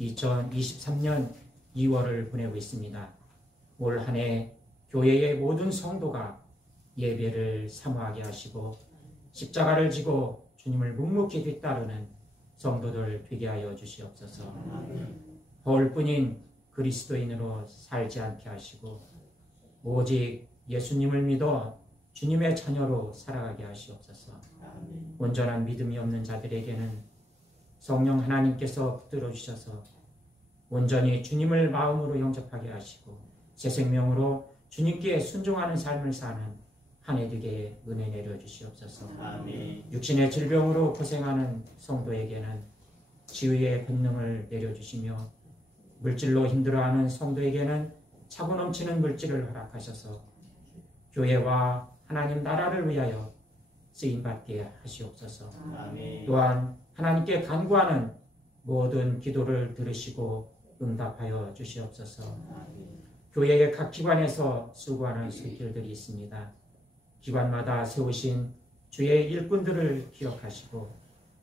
2023년 2월을 보내고 있습니다. 올 한 해 교회의 모든 성도가 예배를 사모하게 하시고 십자가를 지고 주님을 묵묵히 뒤따르는 성도들 되게 하여 주시옵소서. 거울뿐인 그리스도인으로 살지 않게 하시고 오직 예수님을 믿어 주님의 자녀로 살아가게 하시옵소서. 온전한 믿음이 없는 자들에게는 성령 하나님께서 붙들어 주셔서 온전히 주님을 마음으로 영접하게 하시고 새 생명으로 주님께 순종하는 삶을 사는 한 해 되게 은혜 내려 주시옵소서. 육신의 질병으로 고생하는 성도에게는 치유의 권능을 내려 주시며 물질로 힘들어하는 성도에게는 차고 넘치는 물질을 허락하셔서 교회와 하나님 나라를 위하여 쓰임받게 하시옵소서. 또한 하나님께 간구하는 모든 기도를 들으시고 응답하여 주시옵소서. 교회의 각 기관에서 수고하는 손길들이 있습니다. 기관마다 세우신 주의 일꾼들을 기억하시고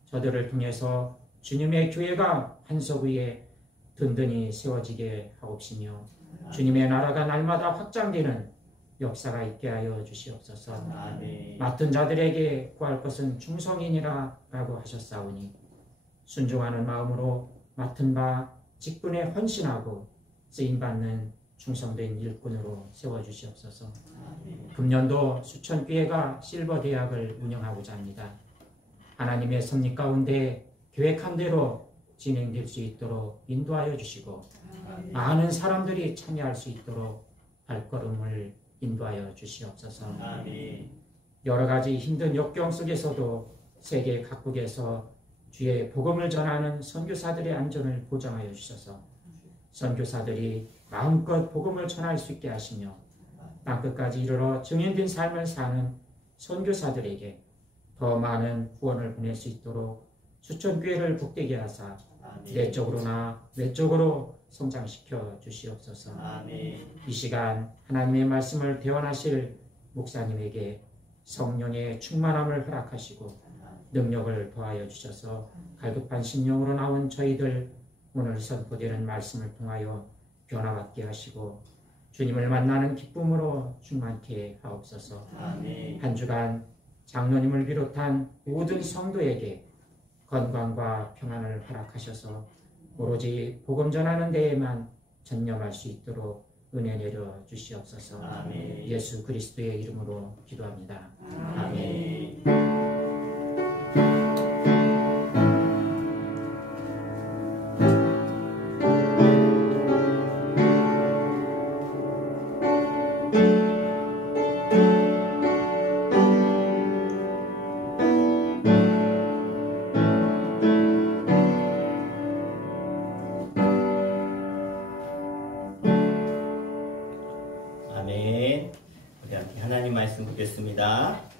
저들을 통해서 주님의 교회가 한석 위에 든든히 세워지게 하옵시며 주님의 나라가 날마다 확장되는 역사가 있게 하여 주시옵소서. 맡은 자들에게 구할 것은 충성이니라 라고 하셨사오니 순종하는 마음으로 맡은 바 직분에 헌신하고 쓰임받는 충성된 일꾼으로 세워주시옵소서. 금년도 수천 교회가 실버 대학을 운영하고자 합니다. 하나님의 섭리 가운데 계획한 대로 진행될 수 있도록 인도하여 주시고 많은 사람들이 참여할 수 있도록 발걸음을 인도하여 주시옵소서. 여러 가지 힘든 역경 속에서도 세계 각국에서 주의 복음을 전하는 선교사들의 안전을 보장하여 주셔서 선교사들이 마음껏 복음을 전할 수 있게 하시며 땅끝까지 이르러 증인된 삶을 사는 선교사들에게 더 많은 후원을 보낼 수 있도록 수천교회를 복되게 하사 내적으로나 외적으로 성장시켜 주시옵소서. 이 시간 하나님의 말씀을 대언하실 목사님에게 성령의 충만함을 허락하시고 능력을 더하여 주셔서 갈급한 심령으로 나온 저희들 오늘 선포되는 말씀을 통하여 변화받게 하시고 주님을 만나는 기쁨으로 충만케 하옵소서. 한 주간 장로님을 비롯한 모든 성도에게 건강과 평안을 허락하셔서 오로지 복음 전하는 데에만 전념할 수 있도록 은혜 내려 주시옵소서. 예수 그리스도의 이름으로 기도합니다. 아멘.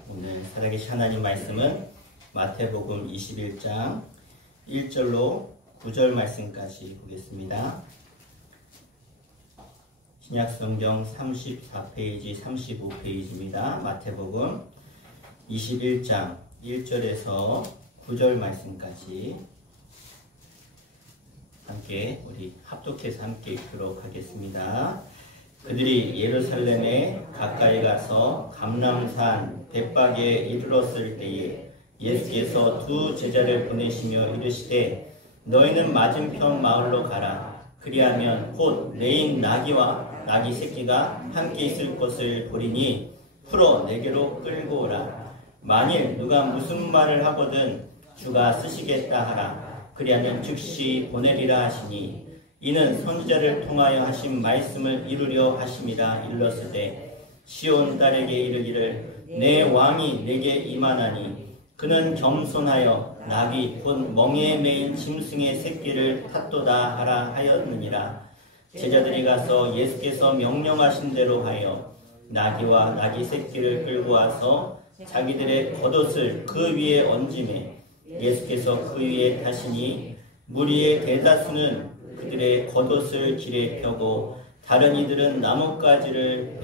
오늘 살아계신 하나님 말씀은 마태복음 21장 1절로 9절 말씀까지 보겠습니다. 신약성경 34페이지 35페이지입니다. 마태복음 21장 1절에서 9절 말씀까지 함께 우리 합독해서 함께 읽도록 하겠습니다. 그들이 예루살렘에 가까이 가서 감람산 벳박에 이르렀을 때에 예수께서 두 제자를 보내시며 이르시되 너희는 맞은편 마을로 가라. 그리하면 곧 레인 나귀와 나귀 새끼가 함께 있을 것을 보리니 풀어 내게로 끌고 오라. 만일 누가 무슨 말을 하거든 주가 쓰시겠다 하라. 그리하면 즉시 보내리라 하시니 이는 선지자를 통하여 하신 말씀을 이루려 하심이라. 일렀으되 시온 딸에게 이르기를 내 왕이 내게 임하나니 그는 겸손하여 나귀 곧 멍에에 매인 짐승의 새끼를 탔도다 하라 하였느니라. 제자들이 가서 예수께서 명령하신 대로 하여 나귀와 나귀 새끼를 끌고 와서 자기들의 겉옷을 그 위에 얹음에 예수께서 그 위에 타시니 무리의 대다수는 그들의 겉옷을 길에 펴고 다른 이들은 나뭇가지를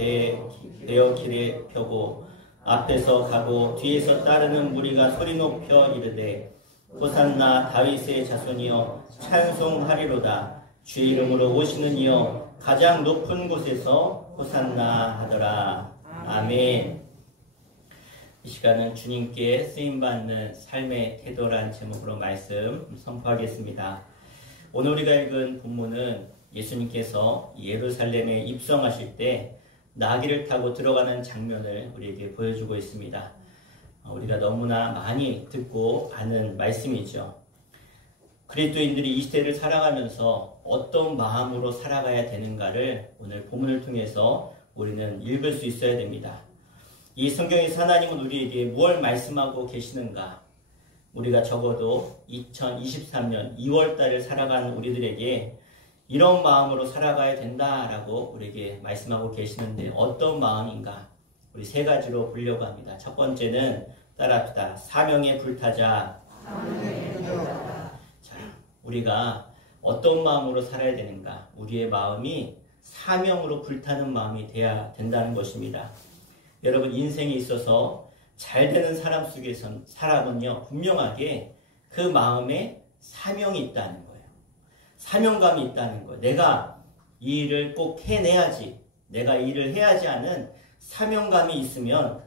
베어 길에 펴고 앞에서 가고 뒤에서 따르는 무리가 소리 높여 이르되 호산나 다윗의 자손이여 찬송하리로다. 주의 이름으로 오시는 이여 가장 높은 곳에서 호산나 하더라. 아멘. 이 시간은 주님께 쓰임받는 삶의 태도란 제목으로 말씀 선포하겠습니다. 오늘 우리가 읽은 본문은 예수님께서 예루살렘에 입성하실 때 나귀를 타고 들어가는 장면을 우리에게 보여주고 있습니다. 우리가 너무나 많이 듣고 아는 말씀이죠. 그리스도인들이 이 시대를 살아가면서 어떤 마음으로 살아가야 되는가를 오늘 본문을 통해서 우리는 읽을 수 있어야 됩니다. 이 성경에서 하나님은 우리에게 무엇을 말씀하고 계시는가? 우리가 적어도 2023년 2월달을 살아가는 우리들에게 이런 마음으로 살아가야 된다라고 우리에게 말씀하고 계시는데 어떤 마음인가? 우리 세 가지로 보려고 합니다. 첫 번째는 따라합시다. 사명에 불타자. 자, 우리가 어떤 마음으로 살아야 되는가? 우리의 마음이 사명으로 불타는 마음이 돼야 된다는 것입니다. 여러분, 인생에 있어서 잘 되는 사람 속에선 사람은요 분명하게 그 마음에 사명이 있다는 거예요. 사명감이 있다는 거예요. 내가 이 일을 꼭 해내야지, 내가 이 일을 해야지 하는 사명감이 있으면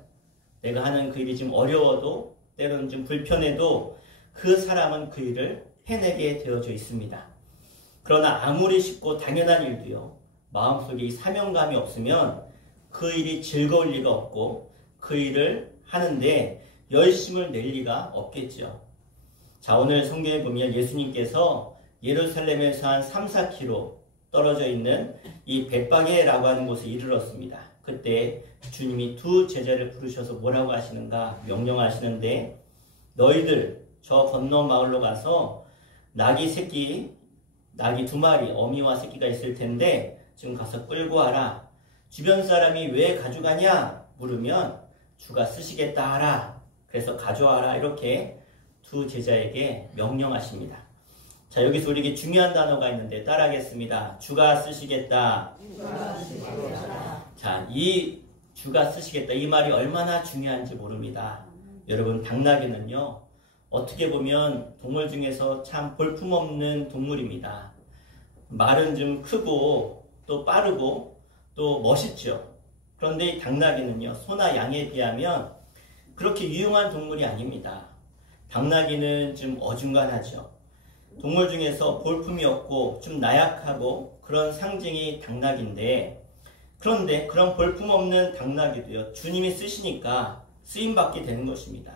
내가 하는 그 일이 좀 어려워도 때로는 좀 불편해도 그 사람은 그 일을 해내게 되어져 있습니다. 그러나 아무리 쉽고 당연한 일도요 마음속에 이 사명감이 없으면 그 일이 즐거울 리가 없고 그 일을 하는데 열심을 낼 리가 없겠죠. 자, 오늘 성경에 보면 예수님께서 예루살렘에서 한 3-4km 떨어져 있는 이 벳바게라고 하는 곳에 이르렀습니다. 그때 주님이 두 제자를 부르셔서 뭐라고 하시는가 명령하시는데, 너희들 저 건너 마을로 가서 나귀 2마리 어미와 새끼가 있을 텐데 지금 가서 끌고 와라. 주변 사람이 왜 가져가냐 물으면 주가 쓰시겠다 하라. 그래서 가져와라. 이렇게 두 제자에게 명령하십니다. 자, 여기서 우리에게 중요한 단어가 있는데 따라하겠습니다. 주가 쓰시겠다. 자, 이 주가 쓰시겠다 이 말이 얼마나 중요한지 모릅니다. 여러분, 당나귀는요 어떻게 보면 동물 중에서 참 볼품없는 동물입니다. 말은 좀 크고 또 빠르고 또 멋있죠. 그런데 이 당나귀는요 소나 양에 비하면 그렇게 유용한 동물이 아닙니다. 당나귀는 좀 어중간하죠. 동물 중에서 볼품이 없고 좀 나약하고 그런 상징이 당나귀인데, 그런데 그런 볼품없는 당나귀도요 주님이 쓰시니까 쓰임받게 되는 것입니다.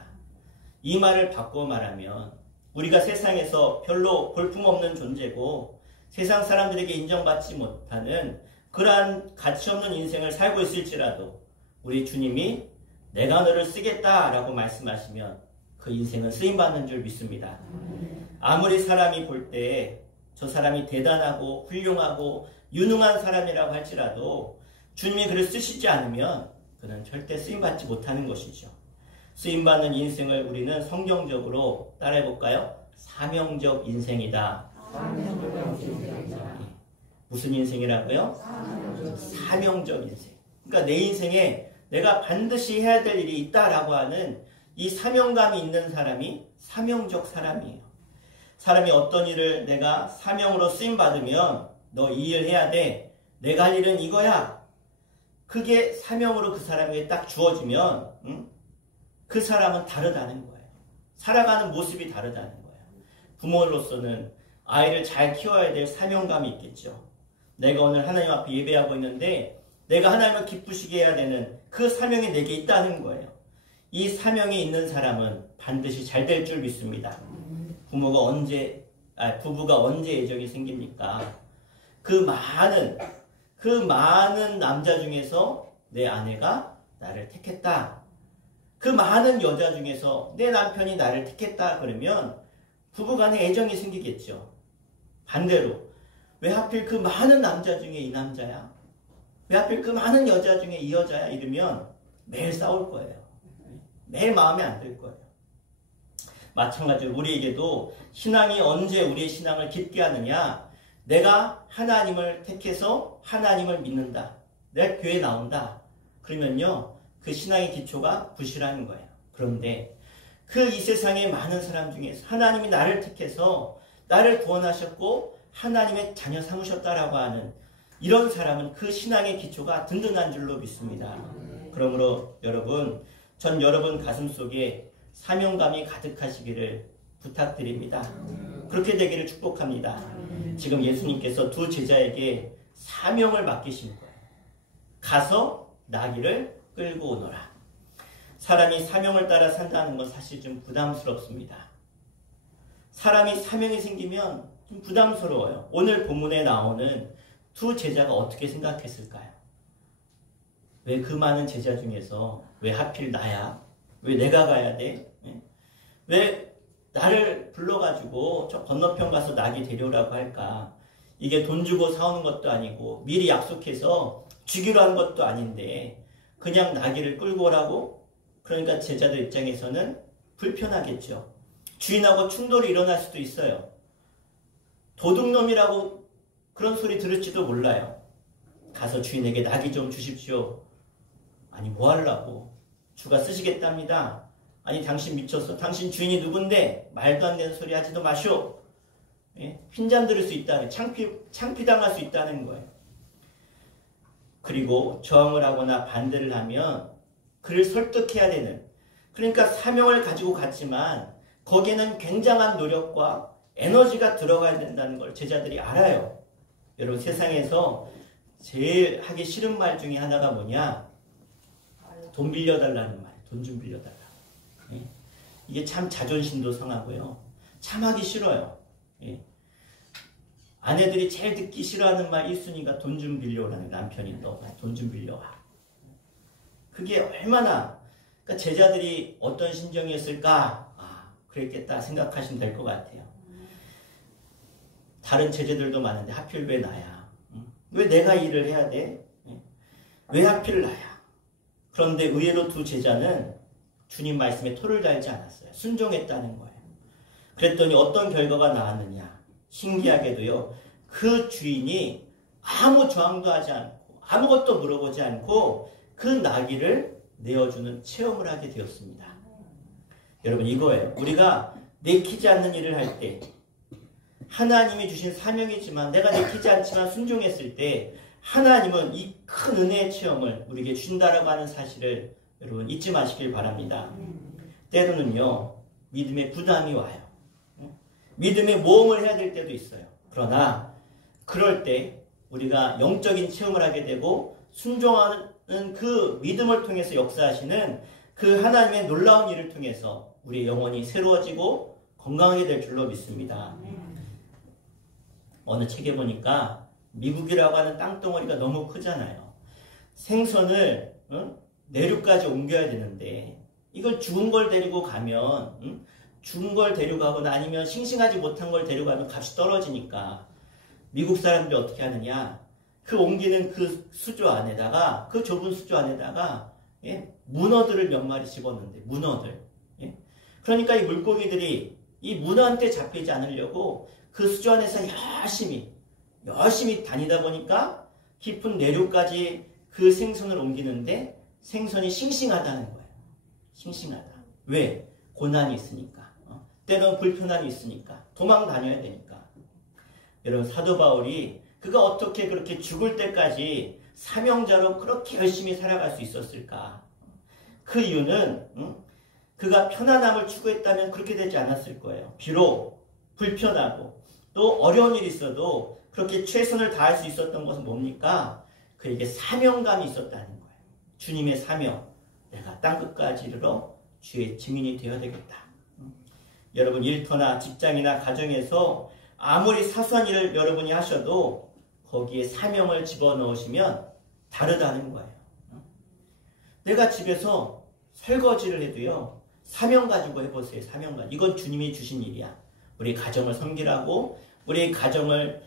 이 말을 바꿔 말하면 우리가 세상에서 별로 볼품없는 존재고 세상 사람들에게 인정받지 못하는 그러한 가치없는 인생을 살고 있을지라도 우리 주님이 내가 너를 쓰겠다라고 말씀하시면 그 인생은 쓰임받는 줄 믿습니다. 아무리 사람이 볼 때 저 사람이 대단하고 훌륭하고 유능한 사람이라고 할지라도 주님이 그를 쓰시지 않으면 그는 절대 쓰임받지 못하는 것이죠. 쓰임받는 인생을 우리는 성경적으로 따라해볼까요? 사명적 인생이다. 무슨 인생이라고요? 사명적 인생. 그러니까 내 인생에 내가 반드시 해야 될 일이 있다라고 하는 이 사명감이 있는 사람이 사명적 사람이에요. 사람이 어떤 일을 내가 사명으로 쓰임받으면 너 이 일 해야 돼. 내가 할 일은 이거야. 그게 사명으로 그 사람에게 딱 주어지면 그 사람은 다르다는 거예요. 살아가는 모습이 다르다는 거예요. 부모로서는 아이를 잘 키워야 될 사명감이 있겠죠. 내가 오늘 하나님 앞에 예배하고 있는데 내가 하나님을 기쁘시게 해야 되는 그 사명이 내게 있다는 거예요. 이 사명이 있는 사람은 반드시 잘 될 줄 믿습니다. 부부가 언제 애정이 생깁니까? 그 많은 남자 중에서 내 아내가 나를 택했다. 그 많은 여자 중에서 내 남편이 나를 택했다 그러면 부부간에 애정이 생기겠죠. 반대로 왜 하필 그 많은 남자 중에 이 남자야? 왜 하필 그 많은 여자 중에 이 여자야? 이러면 매일 싸울 거예요. 매일 마음에 안 들 거예요. 마찬가지로 우리에게도 신앙이 언제 우리의 신앙을 깊게 하느냐? 내가 하나님을 택해서 하나님을 믿는다. 내가 교회에 나온다. 그러면요 그 신앙의 기초가 부실한 거예요. 그런데 그 이 세상의 많은 사람 중에서 하나님이 나를 택해서 나를 구원하셨고 하나님의 자녀 삼으셨다라고 하는 이런 사람은 그 신앙의 기초가 든든한 줄로 믿습니다. 그러므로 여러분, 전 여러분 가슴속에 사명감이 가득하시기를 부탁드립니다. 그렇게 되기를 축복합니다. 지금 예수님께서 두 제자에게 사명을 맡기신 거예요. 가서 나귀를 끌고 오너라. 사람이 사명을 따라 산다는 건 사실 좀 부담스럽습니다. 사람이 사명이 생기면 좀 부담스러워요. 오늘 본문에 나오는 두 제자가 어떻게 생각했을까요? 왜 그 많은 제자 중에서 왜 하필 나야? 왜 내가 가야 돼? 왜 나를 불러가지고 저 건너편 가서 나귀 데려오라고 할까? 이게 돈 주고 사오는 것도 아니고 미리 약속해서 주기로 한 것도 아닌데 그냥 나귀를 끌고 오라고? 그러니까 제자들 입장에서는 불편하겠죠. 주인하고 충돌이 일어날 수도 있어요. 도둑놈이라고 그런 소리 들을지도 몰라요. 가서 주인에게 나귀 좀 주십시오. 아니 뭐 하려고? 주가 쓰시겠답니다. 아니 당신 미쳤어? 당신 주인이 누군데? 말도 안 되는 소리 하지도 마쇼. 핀잔 들을 수 있다는, 창피당할 수 있다는 거예요. 그리고 저항을 하거나 반대를 하면 그를 설득해야 되는, 그러니까 사명을 가지고 갔지만 거기에는 굉장한 노력과 에너지가 들어가야 된다는 걸 제자들이 알아요. 여러분 세상에서 제일 하기 싫은 말 중에 하나가 뭐냐? 돈 빌려달라는 말. 돈 좀 빌려달라. 이게 참 자존심도 상하고요. 참 하기 싫어요. 아내들이 제일 듣기 싫어하는 말 1순위가 돈 좀 빌려오라는, 남편이 너 돈 좀 빌려와. 그게 얼마나, 그러니까 제자들이 어떤 심정이었을까? 그랬겠다 생각하시면 될 것 같아요. 다른 제자들도 많은데 하필 왜 나야? 왜 내가 일을 해야 돼? 왜 하필 나야? 그런데 의외로 두 제자는 주님 말씀에 토를 달지 않았어요. 순종했다는 거예요. 그랬더니 어떤 결과가 나왔느냐? 신기하게도요. 그 주인이 아무 저항도 하지 않고 아무것도 물어보지 않고 그 나귀를 내어주는 체험을 하게 되었습니다. 여러분 이거예요. 우리가 내키지 않는 일을 할 때, 하나님이 주신 사명이지만 내가 내키지 않지만 순종했을 때 하나님은 이 큰 은혜의 체험을 우리에게 준다라고 하는 사실을 여러분 잊지 마시길 바랍니다. 때로는요 믿음의 부담이 와요. 믿음의 모험을 해야 될 때도 있어요. 그러나 그럴 때 우리가 영적인 체험을 하게 되고 순종하는 그 믿음을 통해서 역사하시는 그 하나님의 놀라운 일을 통해서 우리의 영혼이 새로워지고 건강하게 될 줄로 믿습니다. 어느 책에 보니까 미국이라고 하는 땅덩어리가 너무 크잖아요. 생선을 내륙까지 옮겨야 되는데 이걸 죽은 걸 데리고 가면 죽은 걸 데려가거나 아니면 싱싱하지 못한 걸 데려가면 값이 떨어지니까 미국 사람들이 어떻게 하느냐, 그 옮기는 그 수조 안에다가, 그 좁은 수조 안에다가 문어들을 몇 마리 집었는데, 문어들. 그러니까 이 물고기들이 이 문어한테 잡히지 않으려고 그 수조 안에서 열심히 다니다 보니까 깊은 내륙까지 그 생선을 옮기는데 생선이 싱싱하다는 거예요. 싱싱하다. 왜? 고난이 있으니까. 때론 불편함이 있으니까. 도망 다녀야 되니까. 여러분 사도 바울이 그가 어떻게 그렇게 죽을 때까지 사명자로 그렇게 열심히 살아갈 수 있었을까? 그 이유는 그가 편안함을 추구했다면 그렇게 되지 않았을 거예요. 비록 불편하고 또 어려운 일이 있어도 그렇게 최선을 다할 수 있었던 것은 뭡니까? 그에게 사명감이 있었다는 거예요. 주님의 사명. 내가 땅끝까지 이르러 주의 증인이 되어야 되겠다. 여러분 일터나 직장이나 가정에서 아무리 사소한 일을 여러분이 하셔도 거기에 사명을 집어넣으시면 다르다는 거예요. 내가 집에서 설거지를 해도요, 사명 가지고 해보세요. 사명 가지고. 이건 주님이 주신 일이야. 우리 가정을 섬기라고, 우리 가정을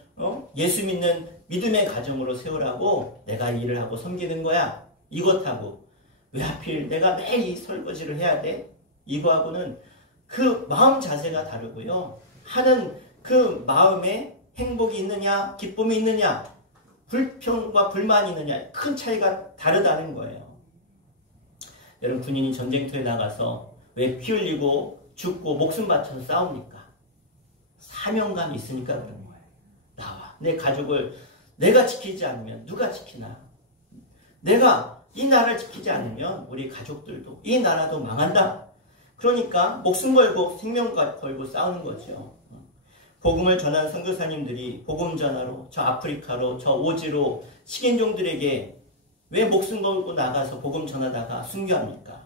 예수 믿는 믿음의 가정으로 세우라고 내가 일을 하고 섬기는 거야. 이것하고 왜 하필 내가 매일 이 설거지를 해야 돼? 이거하고는 그 마음 자세가 다르고요. 하는 그 마음에 행복이 있느냐, 기쁨이 있느냐, 불평과 불만이 있느냐, 큰 차이가 다르다는 거예요. 여러분 군인이 전쟁터에 나가서 왜 피 흘리고 죽고 목숨 바쳐서 싸웁니까? 사명감이 있으니까 그런 거예요. 나와 내 가족을 내가 지키지 않으면 누가 지키나? 내가 이 나라를 지키지 않으면 우리 가족들도 이 나라도 망한다. 그러니까 목숨 걸고 생명 걸고 싸우는 거죠. 복음을 전한 선교사님들이 복음 전하러 저 아프리카로 저 오지로 식인종들에게 왜 목숨 걸고 나가서 복음 전하다가 순교합니까?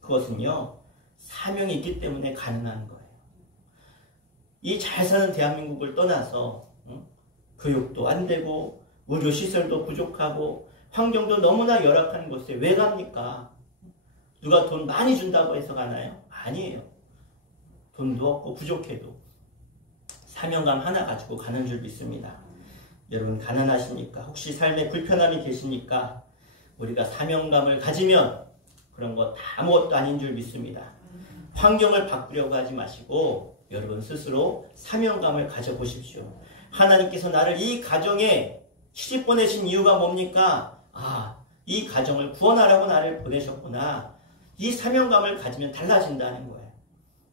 그것은요, 사명이 있기 때문에 가능한 거예요. 이 잘 사는 대한민국을 떠나서 교육도 안 되고 의료시설도 부족하고 환경도 너무나 열악한 곳에 왜 갑니까? 누가 돈 많이 준다고 해서 가나요? 아니에요. 돈도 없고 부족해도 사명감 하나 가지고 가는 줄 믿습니다. 여러분 가난하십니까? 혹시 삶에 불편함이 계십니까? 우리가 사명감을 가지면 그런 거 아무것도 아닌 줄 믿습니다. 환경을 바꾸려고 하지 마시고 여러분 스스로 사명감을 가져보십시오. 하나님께서 나를 이 가정에 시집 보내신 이유가 뭡니까? 이 가정을 구원하라고 나를 보내셨구나. 이 사명감을 가지면 달라진다는 거예요.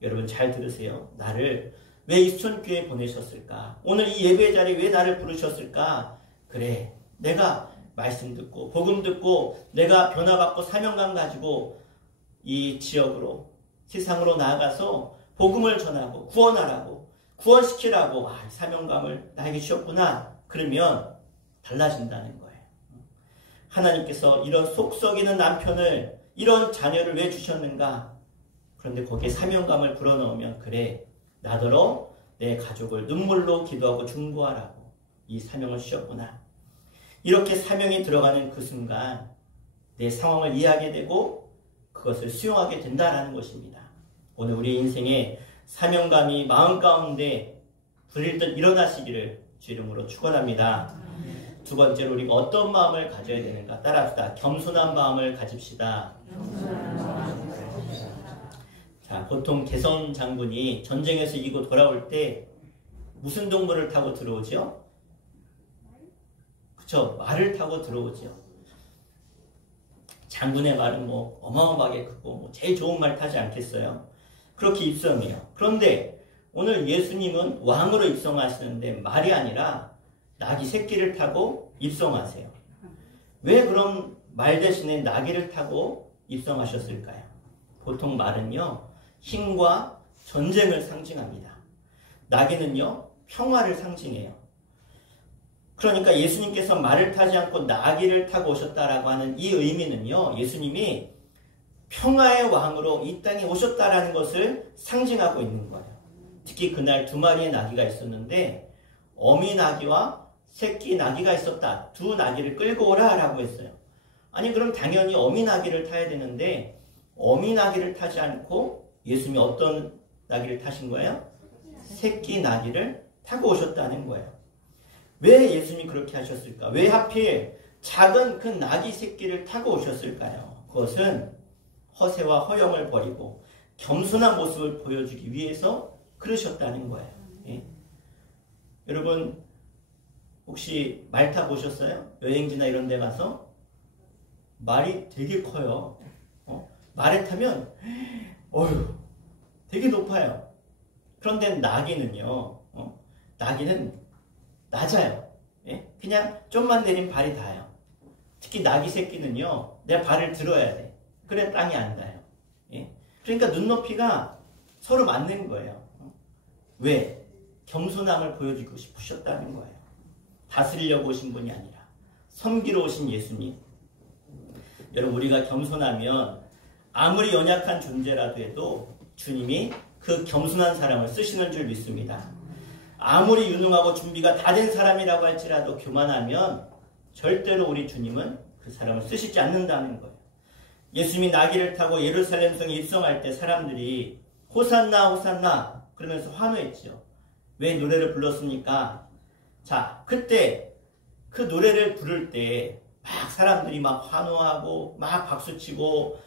여러분 잘 들으세요. 나를 왜 이수천교회에 보내셨을까? 오늘 이 예배 자리에 왜 나를 부르셨을까? 그래, 내가 말씀 듣고 복음 듣고 내가 변화받고 사명감 가지고 이 지역으로 세상으로 나아가서 복음을 전하고 구원하라고 구원시키라고 사명감을 나에게 주셨구나. 그러면 달라진다는 거예요. 하나님께서 이런 속 썩이는 남편을 이런 자녀를 왜 주셨는가? 그런데 거기에 사명감을 불어넣으면 그래, 나더러 내 가족을 눈물로 기도하고 중보하라고 이 사명을 주셨구나. 이렇게 사명이 들어가는 그 순간 내 상황을 이해하게 되고 그것을 수용하게 된다는 것입니다. 오늘 우리 인생에 사명감이 마음 가운데 불일듯 일어나시기를 주 이름으로 축원합니다. 두 번째로 우리가 어떤 마음을 가져야 되는가? 따라합시다. 겸손한 마음을 가집시다. 자, 보통 개선 장군이 전쟁에서 이기고 돌아올 때 무슨 동물을 타고 들어오죠? 그쵸? 말을 타고 들어오죠. 장군의 말은 뭐 어마어마하게 크고 뭐 제일 좋은 말 타지 않겠어요? 그렇게 입성해요. 그런데 오늘 예수님은 왕으로 입성하시는데 말이 아니라 나귀 새끼를 타고 입성하세요. 왜 그럼 말 대신에 나귀를 타고 입성하셨을까요? 보통 말은요, 힘과 전쟁을 상징합니다. 나귀는요, 평화를 상징해요. 그러니까 예수님께서 말을 타지 않고 나귀를 타고 오셨다라고 하는 이 의미는요, 예수님이 평화의 왕으로 이 땅에 오셨다라는 것을 상징하고 있는 거예요. 특히 그날 두 마리의 나귀가 있었는데 어미 나귀와 새끼 나귀가 있었다. 두 나귀를 끌고 오라 라고 했어요. 아니 그럼 당연히 어미 나귀를 타야 되는데 어미 나귀를 타지 않고 예수님이 어떤 나귀를 타신 거예요? 새끼 나귀를 타고 오셨다는 거예요. 왜 예수님이 그렇게 하셨을까? 왜 하필 작은 그 나귀 새끼를 타고 오셨을까요? 그것은 허세와 허영을 버리고 겸손한 모습을 보여주기 위해서 그러셨다는 거예요. 예? 여러분 혹시 말 타보셨어요? 여행지나 이런 데 가서 말이 되게 커요. 말에 타면 되게 높아요. 그런데 나귀는요, 나귀는 낮아요. 예? 그냥 좀만 내리면 발이 닿아요. 특히 나귀 새끼는요, 내 발을 들어야 돼. 그래 땅이 안 닿아요. 예? 그러니까 눈높이가 서로 맞는 거예요. 왜? 겸손함을 보여주고 싶으셨다는 거예요. 다스리려고 오신 분이 아니라 섬기러 오신 예수님. 여러분 우리가 겸손하면 아무리 연약한 존재라도 해도 주님이 그 겸손한 사람을 쓰시는 줄 믿습니다. 아무리 유능하고 준비가 다 된 사람이라고 할지라도 교만하면 절대로 우리 주님은 그 사람을 쓰시지 않는다는 거예요. 예수님이 나귀를 타고 예루살렘 성에 입성할 때 사람들이 호산나 호산나 그러면서 환호했죠. 왜 노래를 불렀습니까? 자, 그때 그 노래를 부를 때 막 사람들이 막 환호하고 막 박수치고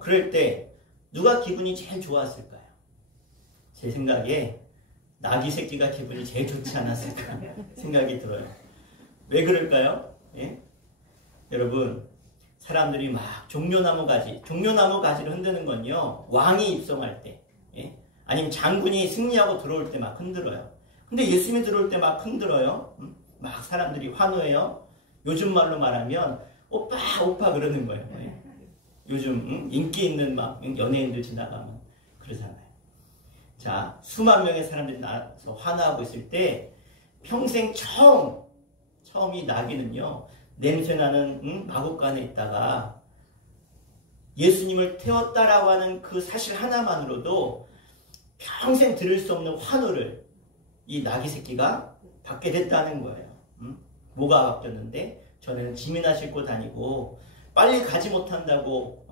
그럴 때 누가 기분이 제일 좋았을까요? 제 생각에 나귀 새끼가 기분이 제일 좋지 않았을까 생각이 들어요. 왜 그럴까요? 예? 여러분 사람들이 막 종려나무 가지를 흔드는 건요, 왕이 입성할 때, 예? 아니면 장군이 승리하고 들어올 때 막 흔들어요. 근데 예수님이 들어올 때 막 흔들어요. 막 사람들이 환호해요. 요즘 말로 말하면 오빠 오빠 그러는 거예요. 예? 요즘 인기 있는 막 연예인들 지나가면 그러잖아요. 자, 수만 명의 사람들이 나와서 환호하고 있을 때 평생 처음 이 나귀는요, 냄새나는 마구간에 있다가 예수님을 태웠다라고 하는 그 사실 하나만으로도 평생 들을 수 없는 환호를 이 나귀 새끼가 받게 됐다는 거예요. 뭐가 바뀌었는데, 전에는 짐이나 싣고 다니고 빨리 가지 못한다고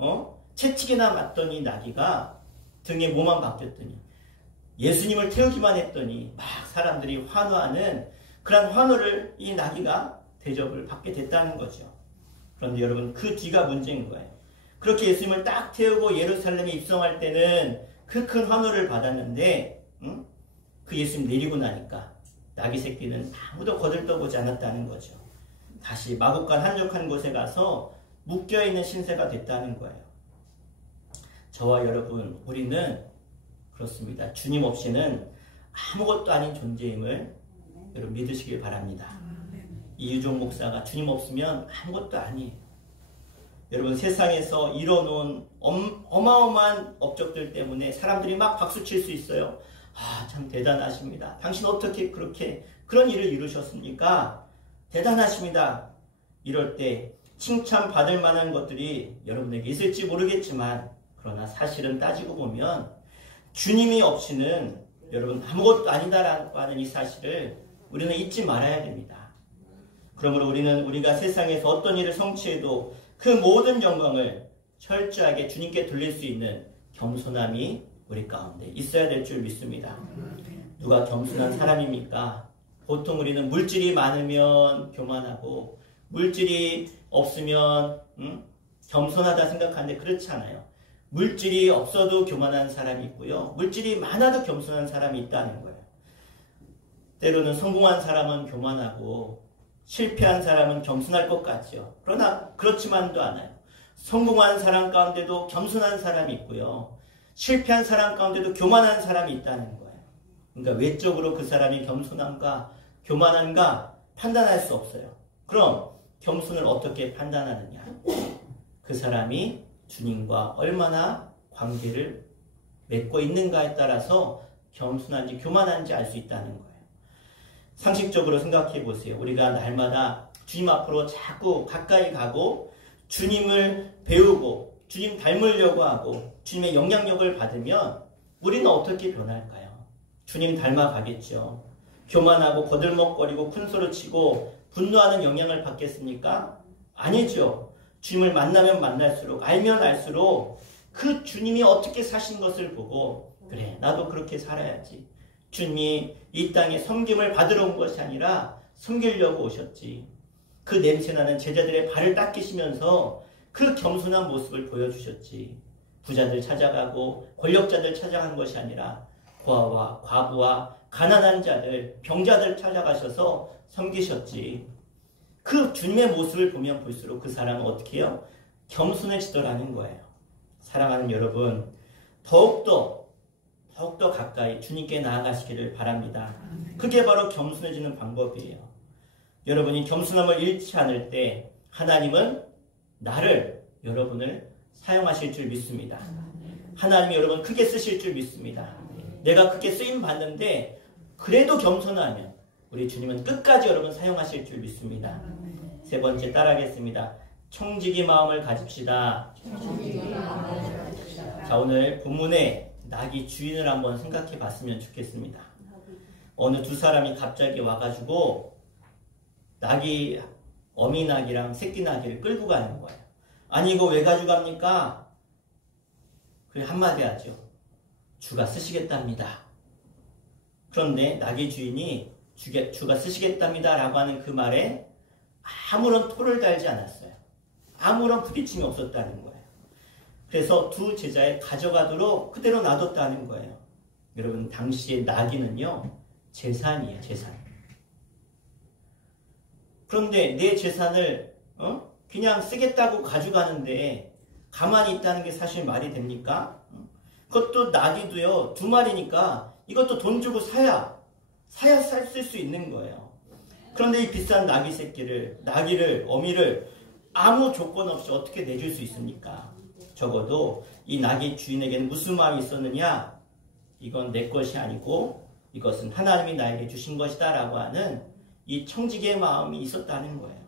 채찍이나 맞던 이 나귀가 등에 뭐만 바뀌었더니 예수님을 태우기만 했더니 막 사람들이 환호하는 그런 환호를 이 나귀가 대접을 받게 됐다는 거죠. 그런데 여러분, 그 뒤가 문제인 거예요. 그렇게 예수님을 딱 태우고 예루살렘에 입성할 때는 그 큰 환호를 받았는데 그 예수님 내리고 나니까 나귀 새끼는 아무도 거들떠보지 않았다는 거죠. 다시 마구간 한적한 곳에 가서 묶여있는 신세가 됐다는 거예요. 저와 여러분, 우리는 그렇습니다. 주님 없이는 아무것도 아닌 존재임을 여러분 믿으시길 바랍니다. 이유종 목사가 주님 없으면 아무것도 아니에요. 여러분, 세상에서 이뤄놓은 어마어마한 업적들 때문에 사람들이 막 박수칠 수 있어요. 아, 참 대단하십니다. 당신 어떻게 그런 일을 이루셨습니까? 대단하십니다. 이럴 때 칭찬받을 만한 것들이 여러분에게 있을지 모르겠지만, 그러나 사실은 따지고 보면 주님이 없이는 여러분 아무것도 아니다라고 하는 이 사실을 우리는 잊지 말아야 됩니다. 그러므로 우리가 세상에서 어떤 일을 성취해도 그 모든 영광을 철저하게 주님께 돌릴 수 있는 겸손함이 우리 가운데 있어야 될 줄 믿습니다. 누가 겸손한 사람입니까? 보통 우리는 물질이 많으면 교만하고 물질이 없으면 겸손하다 생각하는데 그렇지 않아요. 물질이 없어도 교만한 사람이 있고요, 물질이 많아도 겸손한 사람이 있다는 거예요. 때로는 성공한 사람은 교만하고 실패한 사람은 겸손할 것 같죠. 그러나 그렇지만도 않아요. 성공한 사람 가운데도 겸손한 사람이 있고요, 실패한 사람 가운데도 교만한 사람이 있다는 거예요. 그러니까 외적으로 그 사람이 겸손한가 교만한가 판단할 수 없어요. 그럼 겸손을 어떻게 판단하느냐? 그 사람이 주님과 얼마나 관계를 맺고 있는가에 따라서 겸손한지 교만한지 알 수 있다는 거예요. 상식적으로 생각해 보세요. 우리가 날마다 주님 앞으로 자꾸 가까이 가고 주님을 배우고 주님 닮으려고 하고 주님의 영향력을 받으면 우리는 어떻게 변할까요? 주님 닮아가겠죠. 교만하고 거들먹거리고 큰소리치고 분노하는 영향을 받겠습니까? 아니죠. 주님을 만나면 만날수록, 알면 알수록 그 주님이 어떻게 사신 것을 보고, 그래, 나도 그렇게 살아야지. 주님이 이 땅에 섬김을 받으러 온 것이 아니라 섬기려고 오셨지. 그 냄새나는 제자들의 발을 닦이시면서 그 겸손한 모습을 보여주셨지. 부자들 찾아가고 권력자들 찾아간 것이 아니라 고아와 과부와 가난한 자들, 병자들 찾아가셔서 섬기셨지. 그 주님의 모습을 보면 볼수록 그 사람은 어떻게 해요? 겸손해지더라는 거예요. 사랑하는 여러분, 더욱더 가까이 주님께 나아가시기를 바랍니다. 그게 바로 겸손해지는 방법이에요. 여러분이 겸손함을 잃지 않을 때 하나님은 여러분을 사용하실 줄 믿습니다. 하나님이 여러분 크게 쓰실 줄 믿습니다. 내가 크게 쓰임 받는데 그래도 겸손하면 우리 주님은 끝까지 여러분 사용하실 줄 믿습니다. 세 번째 따라하겠습니다. 청지기 마음을 가집시다. 자, 오늘 본문에 나귀 주인을 한번 생각해 봤으면 좋겠습니다. 어느 두 사람이 갑자기 와가지고 어미 나귀랑 새끼 나귀를 끌고 가는 거예요. 아니, 이거 왜 가져갑니까? 그래, 한마디 하죠. 주가 쓰시겠답니다. 그런데 나귀 주인이 주가 쓰시겠답니다 라고 하는 그 말에 아무런 토를 달지 않았어요. 아무런 부딪힘이 없었다는 거예요. 그래서 두 제자에 가져가도록 그대로 놔뒀다는 거예요. 여러분, 당시의 나귀는요, 재산이에요, 재산. 그런데 내 재산을 그냥 쓰겠다고 가져가는데 가만히 있다는 게 사실 말이 됩니까? 그것도 나귀도요, 2마리니까 이것도 돈 주고 사야 쓸 수 있는 거예요. 그런데 이 비싼 나귀를, 어미를 아무 조건 없이 어떻게 내줄 수 있습니까? 적어도 이 나귀 주인에게는 무슨 마음이 있었느냐? 이건 내 것이 아니고 이것은 하나님이 나에게 주신 것이다 라고 하는 이 청지기의 마음이 있었다는 거예요.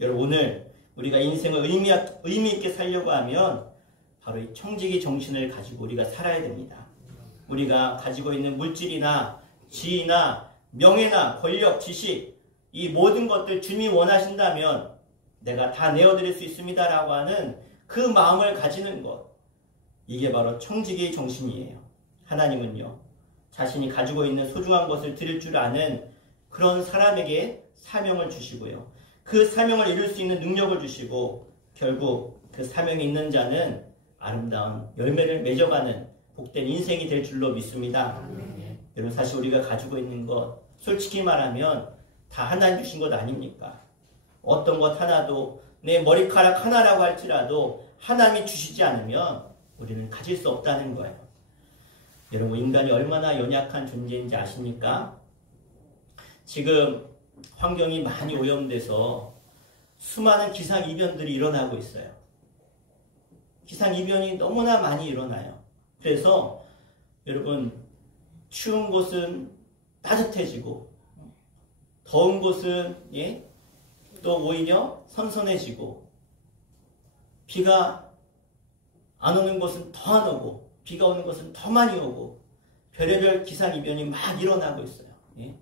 여러분, 오늘 우리가 인생을 의미 있게 살려고 하면 바로 이 청지기 정신을 가지고 우리가 살아야 됩니다. 우리가 가지고 있는 물질이나 지위나 명예나 권력, 지식, 이 모든 것들 주님이 원하신다면 내가 다 내어드릴 수 있습니다 라고 하는 그 마음을 가지는 것, 이게 바로 청지기의 정신이에요. 하나님은요, 자신이 가지고 있는 소중한 것을 드릴 줄 아는 그런 사람에게 사명을 주시고요, 그 사명을 이룰 수 있는 능력을 주시고, 결국 그 사명이 있는 자는 아름다운 열매를 맺어가는 복된 인생이 될 줄로 믿습니다. 여러분, 사실 우리가 가지고 있는 것, 솔직히 말하면 다 하나님 주신 것 아닙니까? 어떤 것 하나도, 내 머리카락 하나라고 할지라도 하나님이 주시지 않으면 우리는 가질 수 없다는 거예요. 여러분, 인간이 얼마나 연약한 존재인지 아십니까? 지금 환경이 많이 오염돼서 수많은 기상이변들이 일어나고 있어요. 기상이변이 너무나 많이 일어나요. 그래서 여러분, 추운 곳은 따뜻해지고 더운 곳은 또 오히려 선선해지고, 비가 안 오는 곳은 더 안 오고 비가 오는 곳은 더 많이 오고, 별의별 기상이변이 막 일어나고 있어요.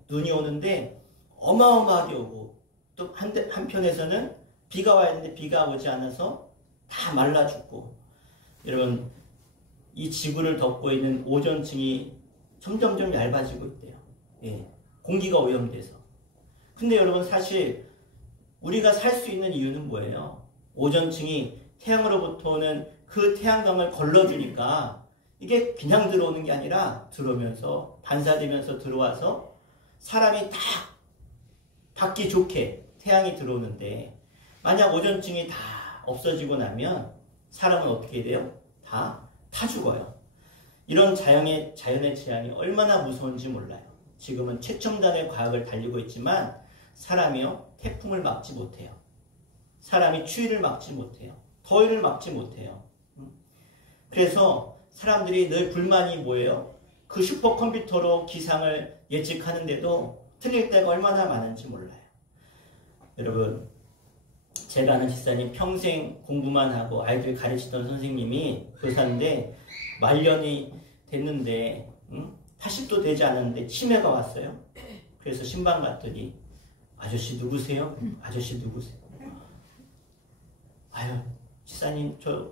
눈이 오는데 어마어마하게 오고, 또 한편에서는 비가 와야 되는데 비가 오지 않아서 다 말라 죽고. 여러분, 이 지구를 덮고 있는 오존층이 점점점 얇아지고 있대요. 공기가 오염돼서. 근데 여러분, 사실 우리가 살 수 있는 이유는 뭐예요? 오존층이 태양으로부터 오는 그 태양광을 걸러주니까 이게 그냥 들어오는 게 아니라 들어오면서 반사되면서 들어와서 사람이 다 받기 좋게 태양이 들어오는데, 만약 오존층이 다 없어지고 나면 사람은 어떻게 돼요? 다 죽어요. 이런 자연의 재앙이 얼마나 무서운지 몰라요. 지금은 최첨단의 과학을 달리고 있지만 사람이요, 태풍을 막지 못해요. 사람이 추위를 막지 못해요. 더위를 막지 못해요. 그래서 사람들이 늘 불만이 뭐예요? 그 슈퍼컴퓨터로 기상을 예측하는데도 틀릴 때가 얼마나 많은지 몰라요. 여러분, 제가 아는 집사님, 평생 공부만 하고 아이들 가르치던 선생님이 교사인데 말년이 됐는데 80도 되지 않았는데 치매가 왔어요. 그래서 신방 갔더니 아저씨 누구세요? 아저씨 누구세요? 아유, 집사님 저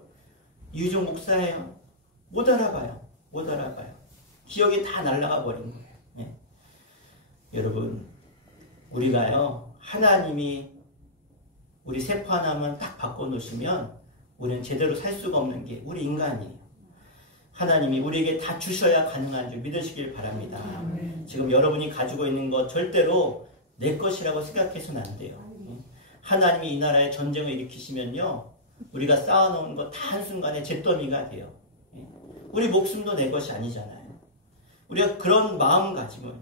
이유종 목사예요. 못 알아봐요. 기억이 다 날아가 버린 거예요. 여러분, 우리가요, 하나님이 우리 세포 하나만 딱 바꿔놓으시면 우리는 제대로 살 수가 없는 게 우리 인간이에요. 하나님이 우리에게 다 주셔야 가능한 줄 믿으시길 바랍니다. 지금 여러분이 가지고 있는 것 절대로 내 것이라고 생각해서는 안 돼요. 하나님이 이 나라에 전쟁을 일으키시면요, 우리가 쌓아놓은 거 다 한순간에 잿더미가 돼요. 우리 목숨도 내 것이 아니잖아요. 우리가 그런 마음가짐을,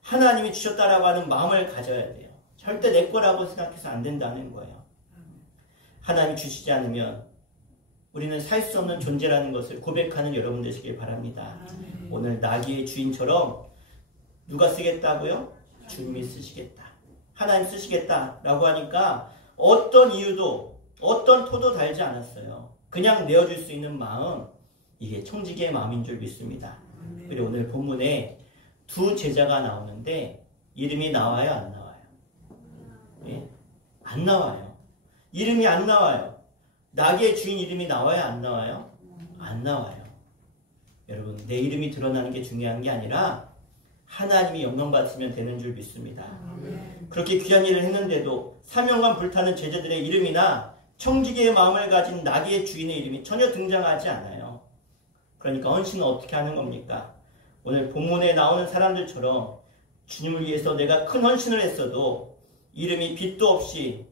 하나님이 주셨다라고 하는 마음을 가져야 돼요. 절대 내 거라고 생각해서 안 된다는 거예요. 하나님이 주시지 않으면 우리는 살 수 없는 존재라는 것을 고백하는 여러분 되시길 바랍니다. 오늘 나귀의 주인처럼 누가 쓰겠다고요? 주님이 쓰시겠다. 하나님 쓰시겠다라고 하니까 어떤 이유도, 어떤 토도 달지 않았어요. 그냥 내어줄 수 있는 마음, 이게 청지기의 마음인 줄 믿습니다. 그리고 오늘 본문에 2 제자가 나오는데 이름이 나와요, 안 나와요? 안 나와요. 이름이 안 나와요. 나귀의 주인 이름이 나와요, 안 나와요? 안 나와요. 여러분, 내 이름이 드러나는 게 중요한 게 아니라 하나님이 영광 받으면 되는 줄 믿습니다. 그렇게 귀한 일을 했는데도 사명감 불타는 제자들의 이름이나 청지기의 마음을 가진 나귀의 주인의 이름이 전혀 등장하지 않아요. 그러니까 헌신은 어떻게 하는 겁니까? 오늘 본문에 나오는 사람들처럼 주님을 위해서 내가 큰 헌신을 했어도 이름이 빛도 없이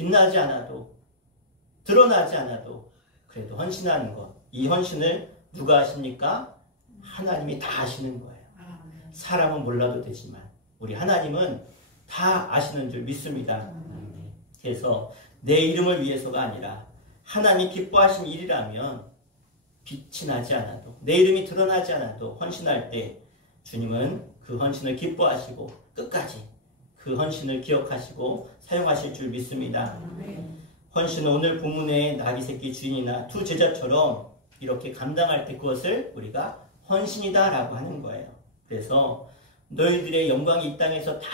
빛나지 않아도 드러나지 않아도 그래도 헌신하는 것, 이 헌신을 누가 하십니까? 하나님이 다 하시는 거예요. 사람은 몰라도 되지만 우리 하나님은 다 아시는 줄 믿습니다. 그래서 내 이름을 위해서가 아니라 하나님이 기뻐하신 일이라면 빛이 나지 않아도 내 이름이 드러나지 않아도 헌신할 때 주님은 그 헌신을 기뻐하시고 끝까지 그 헌신을 기억하시고 사용하실 줄 믿습니다. 헌신은 오늘 본문의 나귀 새끼 주인이나 두 제자처럼 이렇게 감당할 때 그것을 우리가 헌신이다 라고 하는 거예요. 그래서 너희들의 영광이 이 땅에서 다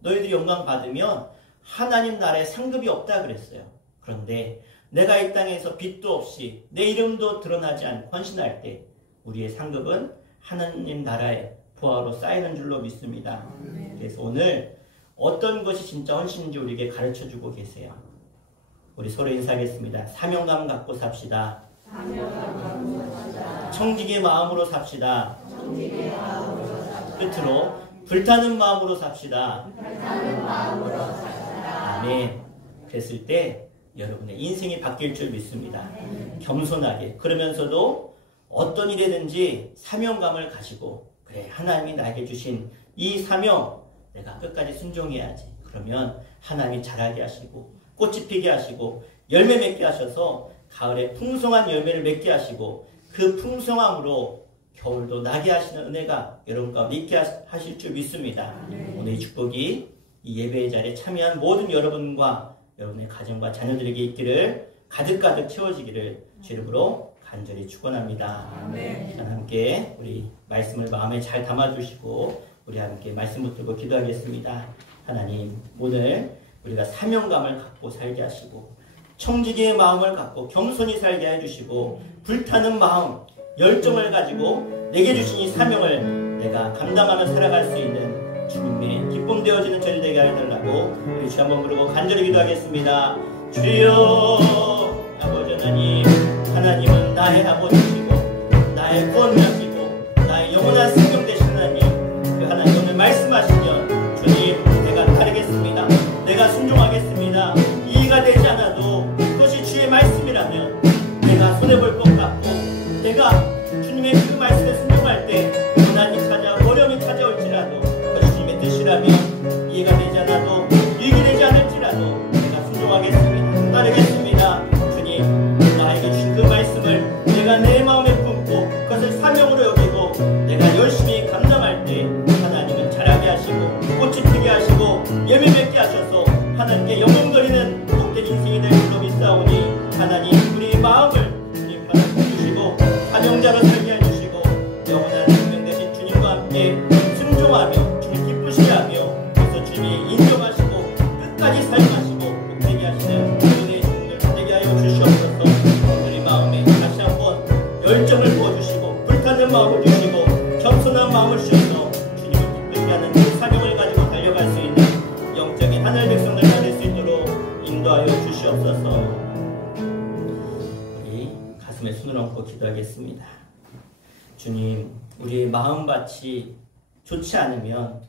너희들이 영광 받으면 하나님 나라에 상급이 없다 그랬어요. 그런데 내가 이 땅에서 빛도 없이 내 이름도 드러나지 않고 헌신할 때 우리의 상급은 하나님 나라의 부하로 쌓이는 줄로 믿습니다. 그래서 오늘 어떤 것이 진짜 헌신인지 우리에게 가르쳐주고 계세요. 우리 서로 인사하겠습니다. 사명감 갖고 삽시다. 청지기의 마음으로 삽시다. 끝으로 불타는 마음으로 삽시다. 아멘. 그랬을 때 여러분의 인생이 바뀔 줄 믿습니다. 겸손하게 그러면서도 어떤 일이든지 사명감을 가지고 그래 하나님이 나에게 주신 이 사명 내가 끝까지 순종해야지. 그러면 하나님이 자라게 하시고 꽃이 피게 하시고 열매 맺게 하셔서 가을에 풍성한 열매를 맺게 하시고 그 풍성함으로 겨울도 나게 하시는 은혜가 여러분 가운데 있게 하실 줄 믿습니다. 오늘 이 축복이 이 예배의 자리에 참여한 모든 여러분과 여러분의 가정과 자녀들에게 있기를 가득가득 채워지기를 주 이름으로 간절히 축원합니다. 함께 우리 말씀을 마음에 잘 담아주시고 우리 함께 말씀 붙들고 기도하겠습니다. 하나님 오늘 우리가 사명감을 갖고 살게 하시고 청지기의 마음을 갖고 겸손히 살게 해주시고 불타는 마음 열정을 가지고 내게 주신 이 사명을 내가 감당하며 살아갈 수 있는 주님의 기쁨 되어지는 저희 되게 해달라고 우리 주 한번 부르고 간절히 기도하겠습니다. 주여 아버지 하나님, 하나님은 나의 아버지시고 나의 구원자시고 나의 영원한 생명 되신 하나님, 그 하나님 오늘 말씀하시면 주님 내가 따르겠습니다. 내가 순종하겠습니다. 이해가 되지 않아도 그것이 주의 말씀이라면 내가 손해볼 것 같고 내가 주님의 그 말씀에 순종할 때 고난이 찾아오고 어려움이 찾아올지라도 그것이 주님의 뜻이라면 이해가 되지 않아도 유익이 되지 않을지라도 내가 순종하겠습니다. 따르겠습니다. 주님 나에게 주신 그 말씀을 내가 내 마음에 품고 그것을 사명으로 여기고 내가 열심히 감당할 때 하나님은 자라게 하시고 꽃이 피게 하시고 열매 맺게 하셔서 하나님께 영광 돌리는 복된 인생이 될 줄로 믿사오니 하나님 우리 마음을 주님 받아주시고 사명자로 살게 해주시고 영원한 생명 되신 주님과 함께 순종하며 주님 기쁘시게 하며 그래서 주님이 인정하시고 끝까지 사용하시고 복되게 하시는 은혜의 종들 되게 하여 주시옵소서. 우리 마음에 다시 한번 열정을 부어주시고 불타는 마음을 주시고 겸손한 마음을 주셔서 주님을 기쁘게 하는 그 사명을 가지고 달려갈 수 있는 영적인 하나님의 백성들 될 수 있도록 인도하여 주시옵소서. 우리 가슴에 손을 얹고 기도하겠습니다. 주님, 우리의 마음밭이 좋지 않으면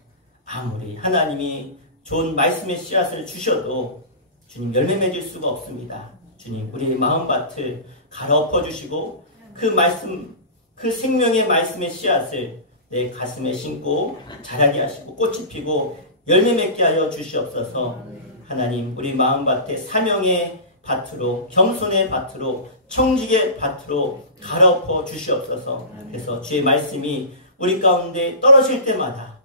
아무리 하나님이 좋은 말씀의 씨앗을 주셔도 주님 열매 맺을 수가 없습니다. 주님, 우리의 마음밭을 갈아엎어 주시고 그 말씀, 그 생명의 말씀의 씨앗을 내 가슴에 심고 자라게 하시고 꽃이 피고 열매 맺게 하여 주시옵소서. 하나님 우리 마음밭에 사명의 밭으로 겸손의 밭으로 청지의 밭으로 갈아엎어 주시옵소서. 그래서 주의 말씀이 우리 가운데 떨어질 때마다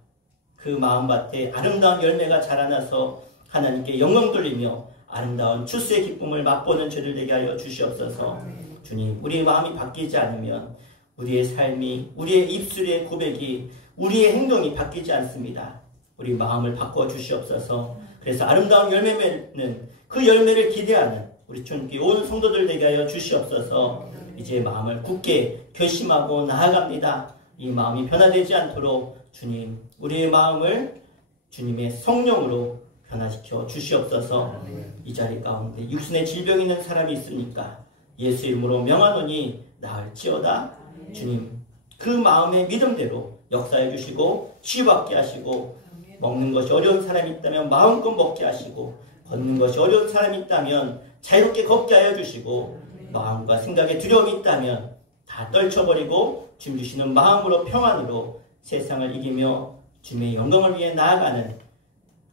그 마음밭에 아름다운 열매가 자라나서 하나님께 영광 돌리며 아름다운 추수의 기쁨을 맛보는 저들 되게 하여 주시옵소서. 주님 우리의 마음이 바뀌지 않으면 우리의 삶이 우리의 입술의 고백이 우리의 행동이 바뀌지 않습니다. 우리 마음을 바꿔 주시옵소서. 그래서 아름다운 열매 맺는 그 열매를 기대하는 우리 주님께 온 성도들 되게 하여 주시옵소서. 이제 마음을 굳게 결심하고 나아갑니다. 이 마음이 변화되지 않도록 주님 우리의 마음을 주님의 성령으로 변화시켜 주시옵소서. 이 자리 가운데 육신의 질병이 있는 사람이 있으니까 예수 이름으로 명하노니 나을지어다. 주님 그 마음의 믿음대로 역사해 주시고 치유받게 하시고 먹는 것이 어려운 사람이 있다면 마음껏 먹게 하시고 걷는 것이 어려운 사람이 있다면 자유롭게 걷게 하여 주시고, 마음과 생각에 두려움이 있다면 다 떨쳐버리고 주님 주시는 마음으로 평안으로 세상을 이기며 주님의 영광을 위해 나아가는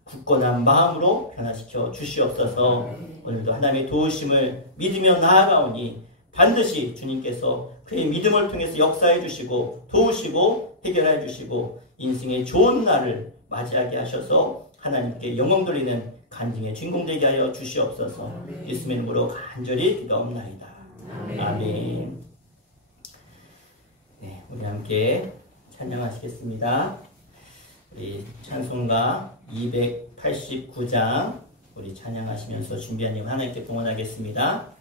굳건한 마음으로 변화시켜 주시옵소서. 오늘도 하나님의 도우심을 믿으며 나아가오니 반드시 주님께서 그의 믿음을 통해서 역사해 주시고 도우시고 해결해 주시고 인생의 좋은 날을 맞이하게 하셔서 하나님께 영광 돌리는 간증의 주인공 되게 하여 주시옵소서. 예수님의 이름으로 간절히 기도합나이다. 아멘. 네, 우리 함께 찬양하시겠습니다. 우리 찬송가 289장 우리 찬양하시면서 준비한 님 하나님께 동원하겠습니다.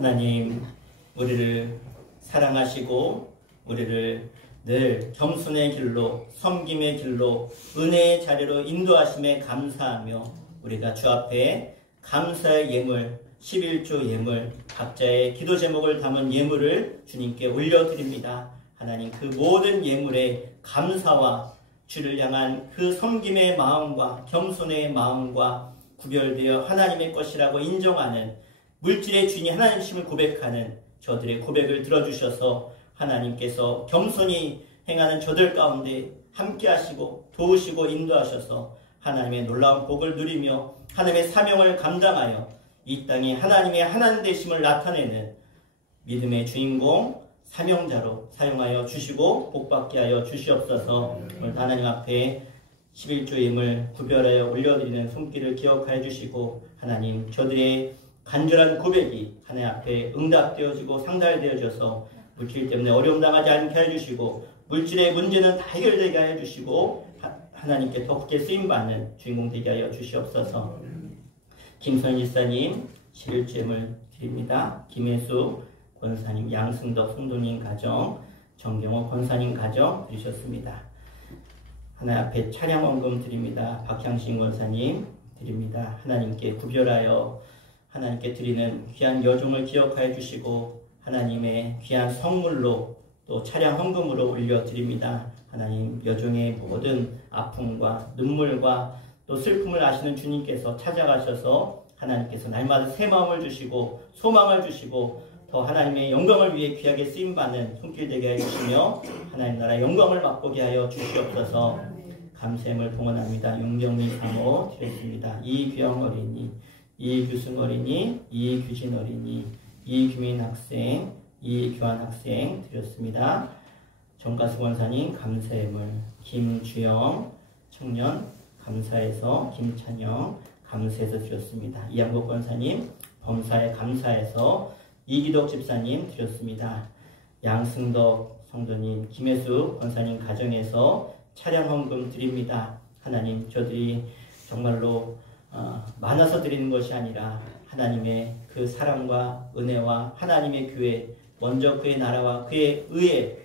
하나님, 우리를 사랑하시고 우리를 늘 겸손의 길로, 섬김의 길로, 은혜의 자리로 인도하심에 감사하며 우리가 주 앞에 감사의 예물 11조 예물, 각자의 기도 제목을 담은 예물을 주님께 올려드립니다. 하나님, 그 모든 예물에 감사와 주를 향한 그 섬김의 마음과 겸손의 마음과 구별되어 하나님의 것이라고 인정하는 물질의 주인이 하나님이심을 고백하는 저들의 고백을 들어주셔서 하나님께서 겸손히 행하는 저들 가운데 함께 하시고 도우시고 인도하셔서 하나님의 놀라운 복을 누리며 하나님의 사명을 감당하여 이 땅에 하나님의 하나님 되심을 나타내는 믿음의 주인공 사명자로 사용하여 주시고 복받게 하여 주시옵소서. 오늘 하나님 앞에 11조 예물 구별하여 올려드리는 손길을 기억하여 주시고 하나님 저들의 간절한 고백이 하나님 앞에 응답되어지고 상달되어져서 물질 때문에 어려움 당하지 않게 해주시고 물질의 문제는 다 해결되게 하여 주시고 하나님께 더 크게 쓰임받는 주인공 되게 하여 주시옵소서. 김선 일사님 11조 예물 드립니다. 김혜수 권사님, 양승덕 성도님 가정, 정경호 권사님 가정 드리셨습니다. 하나님 앞에 차량 헌금 드립니다. 박향신 권사님 드립니다. 하나님께 구별하여 하나님께 드리는 귀한 여종을 기억하여 주시고 하나님의 귀한 선물로 또 차량 헌금으로 올려드립니다. 하나님 여종의 모든 아픔과 눈물과 또 슬픔을 아시는 주님께서 찾아가셔서 하나님께서 날마다 새 마음을 주시고 소망을 주시고 더 하나님의 영광을 위해 귀하게 쓰임받는 손길 되게 해주시며 하나님 나라 영광을 맛보게 하여 주시옵소서. 감사함을 봉헌합니다. 용병리 사모 드렸습니다. 이규영 어린이, 이규승 어린이, 이규진 어린이, 이규민 학생, 이교환 학생 드렸습니다. 정가수 권사님 감사함을, 김주영 청년 감사해서, 김찬영 감사해서 드렸습니다. 이양복 권사님 범사에 감사해서, 이기덕 집사님 드렸습니다. 양승덕 성도님, 김혜수 권사님 가정에서 차량 헌금 드립니다. 하나님 저들이 정말로 많아서 드리는 것이 아니라 하나님의 그 사랑과 은혜와 하나님의 교회, 먼저 그의 나라와 그의 의에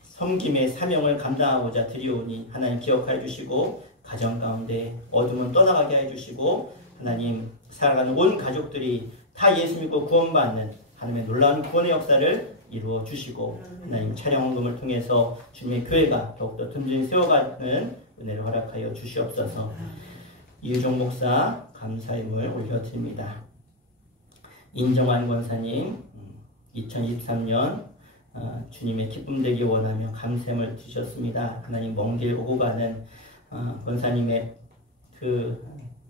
섬김의 사명을 감당하고자 드리오니 하나님 기억하여 주시고 가정 가운데 어둠은 떠나가게 해 주시고 하나님 살아가는 온 가족들이 다 예수 믿고 구원받는 하나님의 놀라운 구원의 역사를 이루어 주시고 하나님 차량 헌금을 통해서 주님의 교회가 더욱더 든든히 세워가는 은혜를 허락하여 주시옵소서. 이유종 목사 감사임을 올려드립니다. 인정한 권사님 2023년 주님의 기쁨 되기 원하며 감사임을 드셨습니다. 하나님 먼 길 오고 가는 권사님의 그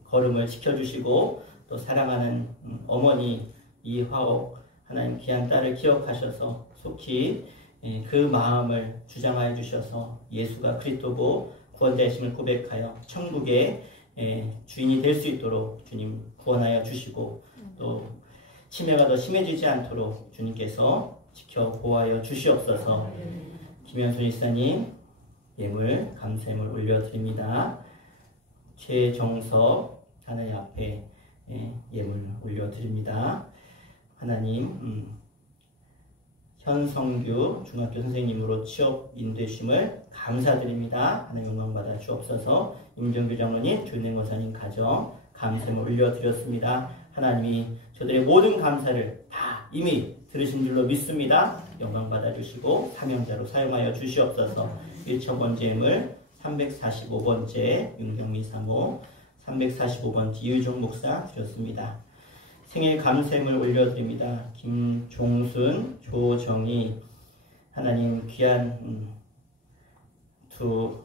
걸음을 지켜주시고 또 사랑하는 어머니 이화옥 하나님 귀한 딸을 기억하셔서 속히 그 마음을 주장하여 주셔서 예수가 그리스도고 구원자이심을 고백하여 천국의 주인이 될 수 있도록 주님 구원하여 주시고 또 치매가 더 심해지지 않도록 주님께서 지켜 보호하여 주시옵소서. 김현순 이사님 예물 감사함을 올려드립니다. 최정석 하나님 앞에 예물 올려드립니다. 하나님 현성규 중학교 선생님으로 취업 인도심을 감사드립니다. 하나님 영광 받아 주옵소서. 임정규 장로님, 조인행 권사님 가정 감사함을 올려드렸습니다. 하나님이 저들의 모든 감사를 다 이미 들으신 줄로 믿습니다. 영광 받아 주시고 사명자로 사용하여 주시옵소서. 1,000번째 예물 345번째 윤경미 사모, 345번째 이유종 목사 드렸습니다. 생일 감사함을 올려드립니다. 김종순, 조정희 하나님 귀한 두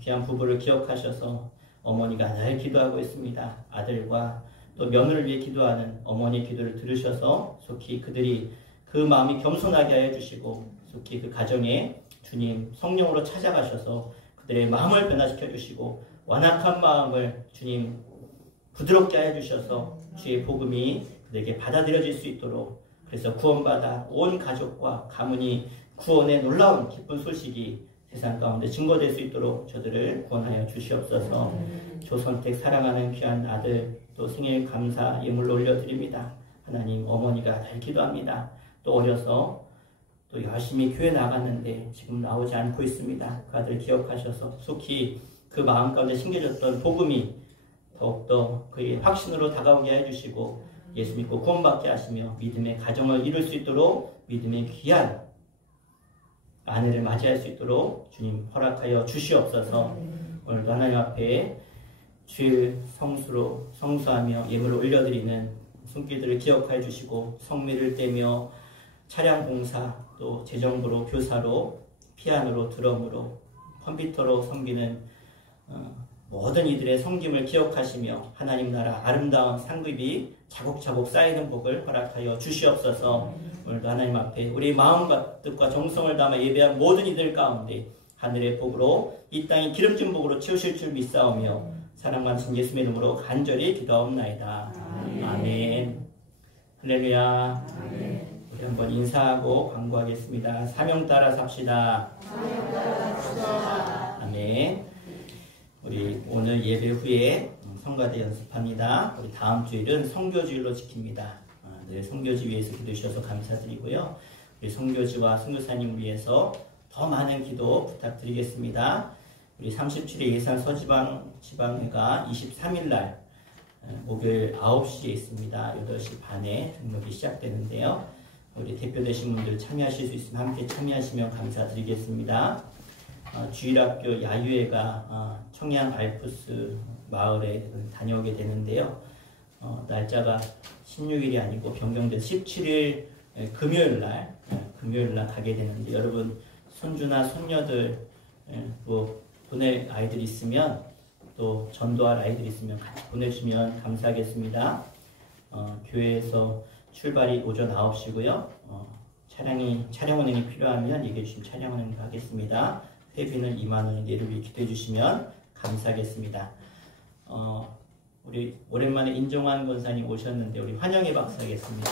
귀한 부부를 기억하셔서 어머니가 늘 기도하고 있습니다. 아들과 또 며느리를 위해 기도하는 어머니의 기도를 들으셔서 속히 그들이 그 마음이 겸손하게 하여 주시고 속히 그 가정에 주님 성령으로 찾아가셔서 그들의 마음을 변화시켜 주시고 완악한 마음을 주님 부드럽게 하여 주셔서 주의 복음이 그들에게 받아들여질 수 있도록 그래서 구원받아 온 가족과 가문이 구원의 놀라운 기쁜 소식이 세상 가운데 증거될 수 있도록 저들을 구원하여 주시옵소서. 조선택 사랑하는 귀한 아들 또 생일 감사 예물로 올려드립니다. 하나님 어머니가 잘 기도합니다. 또 어려서 또 열심히 교회 나갔는데 지금 나오지 않고 있습니다. 그 아들 기억하셔서 속히 그 마음 가운데 심겨졌던 복음이 더욱더 그의 확신으로 다가오게 해주시고 예수 믿고 구원받게 하시며 믿음의 가정을 이룰 수 있도록 믿음의 귀한 아내를 맞이할 수 있도록 주님 허락하여 주시옵소서. 오늘도 하나님 앞에 주의 성수로 성수하며 예물을 올려드리는 손길들을 기억하여 주시고 성미를 떼며 차량 공사 또 재정부로 교사로 피아노로 드럼으로 컴퓨터로 섬기는 모든 이들의 섬김을 기억하시며 하나님 나라 아름다운 상급이 차곡차곡 쌓이는 복을 허락하여 주시옵소서. 오늘도 하나님 앞에 우리 마음과 뜻과 정성을 담아 예배한 모든 이들 가운데 하늘의 복으로 이 땅이 기름진 복으로 채우실 줄 믿사오며 사랑 많으신 예수의 이름으로 간절히 기도하옵나이다. 아멘. 할렐루야. 우리 한번 인사하고 광고하겠습니다. 사명 따라 삽시다. 아멘. 우리 오늘 예배 후에 성가대 연습합니다. 우리 다음 주일은 성교주일로 지킵니다. 늘 성교지 위해서 기도해 주셔서 감사드리고요. 우리 성교지와 선교사님을 위해서 더 많은 기도 부탁드리겠습니다. 우리 37회 예산 서지방회가 23일날 목요일 9시에 있습니다. 8시 반에 등록이 시작되는데요. 우리 대표되신 분들 참여하실 수 있으면 함께 참여하시면 감사드리겠습니다. 주일학교 야유회가 청양 알프스 마을에 다녀오게 되는데요. 날짜가 16일이 아니고 변경돼서 17일 금요일날 가게 되는데 여러분 손주나 손녀들 뭐 보낼 아이들 있으면 또 전도할 아이들 있으면 같이 보내주시면 감사하겠습니다. 교회에서 출발이 오전 9시고요. 차량 운행이 필요하면 얘기해 주시면 차량 운행도 하겠습니다. 회비는 2만원인데 이를 위해 기도해 주시면 감사하겠습니다. 우리 오랜만에 인종환 권사님 오셨는데 우리 환영의 박수 하겠습니다.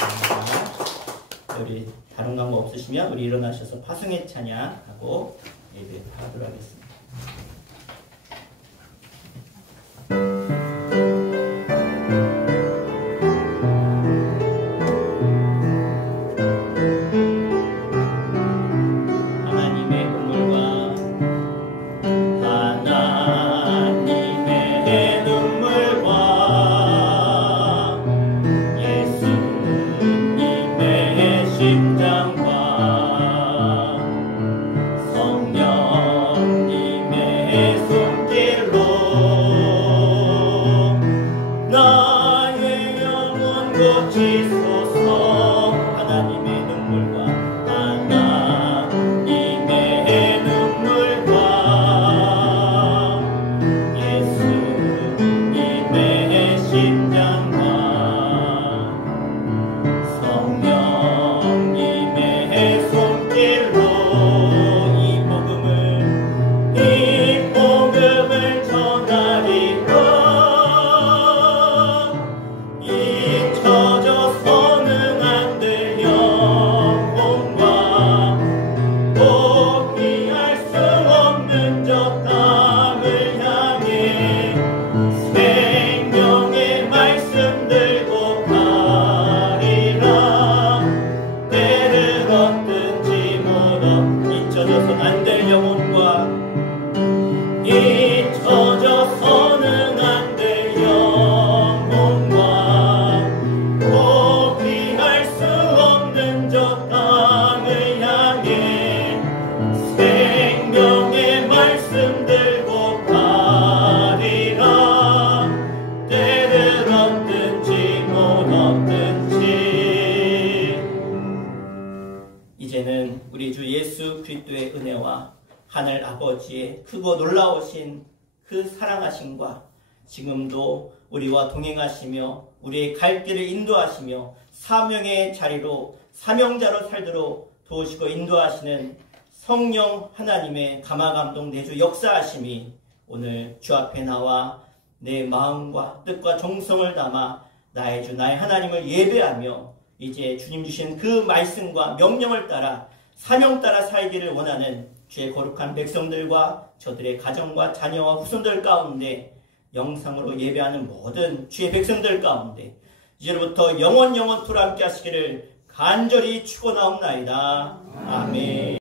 감사합니다. 우리 다른 광고 없으시면 우리 일어나셔서 파송의 찬양하고 예배하도록 하겠습니다. 이제는 우리 주 예수 그리스도의 은혜와 하늘 아버지의 크고 놀라우신 그 사랑하심과 지금도 우리와 동행하시며 우리의 갈 길을 인도하시며 사명의 자리로 사명자로 살도록 도우시고 인도하시는 성령 하나님의 감화감동 내주 역사하심이 오늘 주 앞에 나와 내 마음과 뜻과 정성을 담아 나의 주 나의 하나님을 예배하며 이제 주님 주신 그 말씀과 명령을 따라 사명 따라 살기를 원하는 주의 거룩한 백성들과 저들의 가정과 자녀와 후손들 가운데 영상으로 예배하는 모든 주의 백성들 가운데 이제부터 영원토록 함께 하시기를 간절히 축원하옵나이다. 아멘.